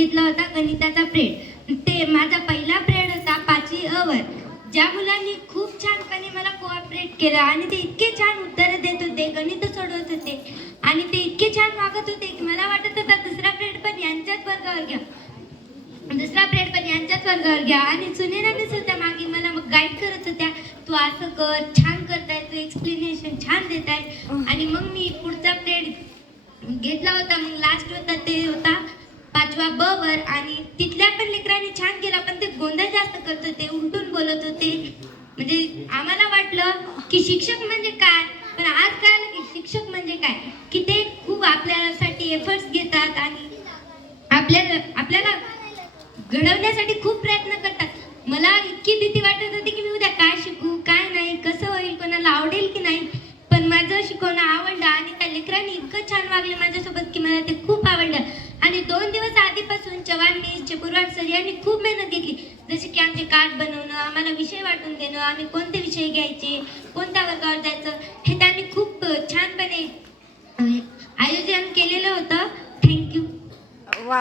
घेतला होता गणिताचा पिरियड. ते माझा पहिला पिरियड होता 5वी अ वर. ज्या मुलांनी खूप छानपणे मला कोऑपरेट केलं आणि ते इतके छान उत्तरं देत होते, गणित सोडवत होते आणि ते इतके छान वागत होते की मला वाटत होता दुसरा पिरियड पण यांच्याच वर्गावर घ्या, दुसरा पिरियड पण यांच्याच वर्गावर घ्या. आणि सुनेराने सुद्धा मागे मला मग गाईड करत होत्या, तू असं कर, छान करताय, तू एक्सप्लेनेशन छान देताय. आणि मग मी पुढचा पिरियड घेतला होता. मग लास्ट होता ते होता 5वा ब वर आणि तिथल्या पण लेकरांनी छान केला, पण ते गोंधळ जास्त करत होते, उलटून बोलत होते. म्हणजे आम्हाला वाटलं की शिक्षक म्हणजे काय, पण आज कळलं की शिक्षक म्हणजे काय, की ते खूप आपल्यासाठी एफर्ट्स घेतात आणि आपल्याला घडवण्यासाठी खूप प्रयत्न करतात. मला इतकी भीती वाटत होती की मी उद्या काय शिकू, काय नाही, कसं होईल, कोणाला आवडेल की नाही. पण माझं शिकवणं आवडलं आणि त्या लेकरांनी इतकं छान वागले माझ्यासोबत की मला ते खूप आवडलं. आणि 2 दिवस आधीपासून चव्हाण मिस, चेपुरवाड सर यांनी खूप मेहनत घेतली. जसे की आमचे कार्ड बनवणं, आम्हाला विषय वाटून देणं, आम्ही कोणते विषय घ्यायचे, कोणत्या वर्गावर जायचं.